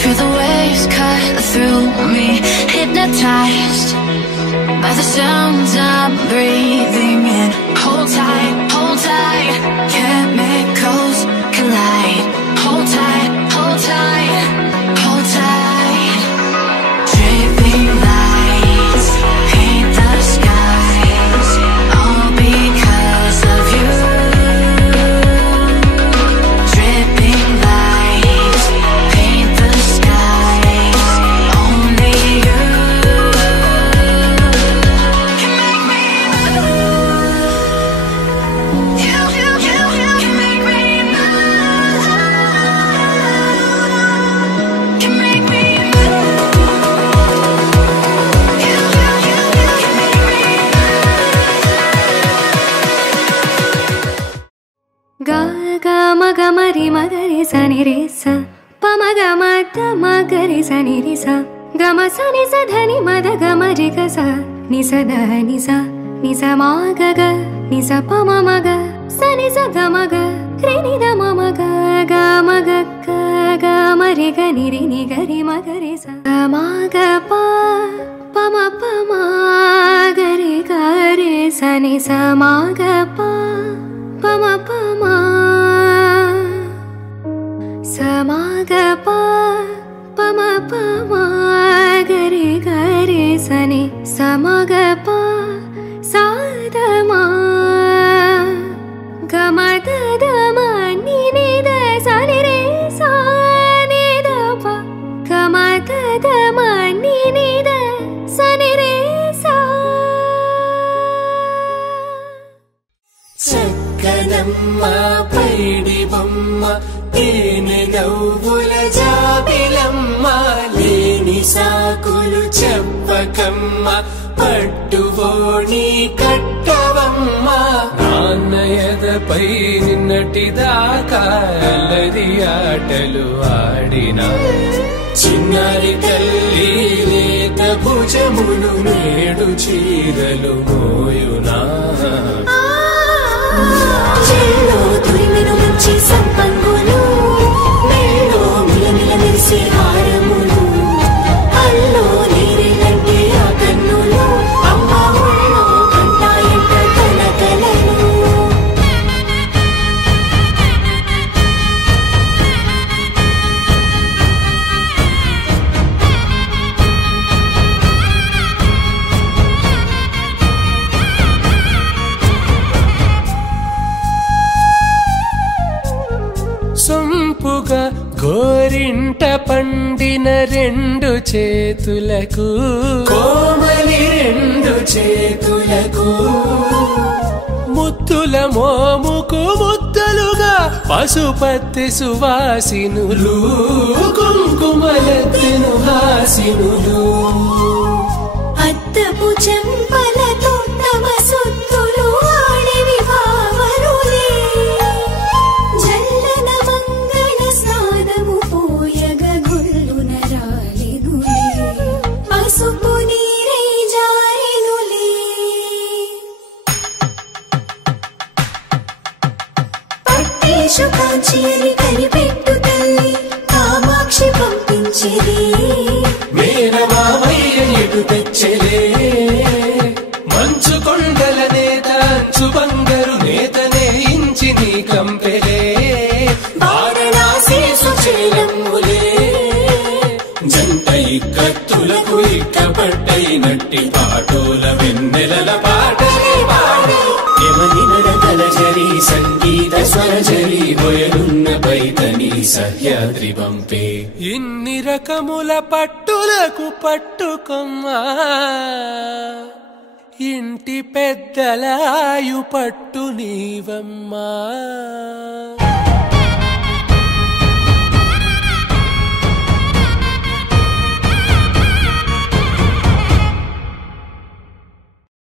Feel the waves cut through me, hypnotized by the sounds I'm breathing in. Hold tight, chemicals collide. Hold tight, hold tight, hold tight. Dripping lights paint the skies, all because of you. Dripping lights paint the skies, only you can make me move. You can make me move. Can make me move. You can make me move. Ga ga ma ga ma ri sa ni re sa, pa ma ga ma da ma ga re sa ni re sa, ga ma sa ni sa dha ni ma da ga ma ri ga sa, ni sa da ni sa ma ga ga, ni sa pa ma ga, sa ni sa ga ma ga, re ni da ma ga, ga ma ga ma re ga ni ga re ma ga re sa, ga ma ga pa ma ga re sa ni sa ma ga pa ma sa ma ga pa ma ga re sa ni sa ma ga pa sa da ma ga ma da ma ni da sa ni re sa ni da pa ga ma da ma ni da sa ni re sa. చక్కనమ్మ పైడి బొమ్మ తేనె నవ్వుల జాబిలమ్మ లేని సాకులు చెప్పకమ్మ పట్టువోణి కట్టవమ్మ నాన్న ఎద గడపై నిన్నటిదాకా అల్లరి ఆటలు ఆడినా చిన్నారి తల్లి లేత భుజములు నేడు చీరలు మోయునా చెల్లో తురిమెను మంచి సంపంగులు మెల్లో మిలమిల మెరిసే హారములు అల్లో నీరేలంటే ఆ కన్నులు అమ్మ ఒళ్ళో కంటాయంట కలకలను సొంపుగా గోరింట పండిన రెండు చేతులకు కోమలి రెండు చేతులకు ముద్దుల మోముకు ముద్దలుగా పసుపత్తి సువాసినులు కుంకుమలెత్తెను హాసినులు అద్దపు చెంపలతో తమ సొత్తులు ఆడివి భావరులే జల్లన మంగళ స్నానము పోయగ గొల్లున రాలినులే పసుపు నీరై జారినులే పట్టేశు కాంచి అని కనిపెట్టు తల్లి కామాక్షి పంపించిరి మేనమామయ్య ఎటు తెచ్చలే మంచు కొండల నేత అంచు బంగారు నేతనే ఇంచి నీ కంపెలే వారణాసి సుచేలమ్ములే జంట ఇక్కత్తులకు ఇక్కపట్టైనట్టి పాటోల వెన్నెలల పాటలే పాడే యమని నడకల జరి సంగీత స్వరజరి బొయలున్న బైతని సహ్యాద్రి పంపే ఇన్ని రకముల పట్టులకు పట్టుకొమ్మా ఇంటి పెద్దలాయు పట్టు నీవమ్మా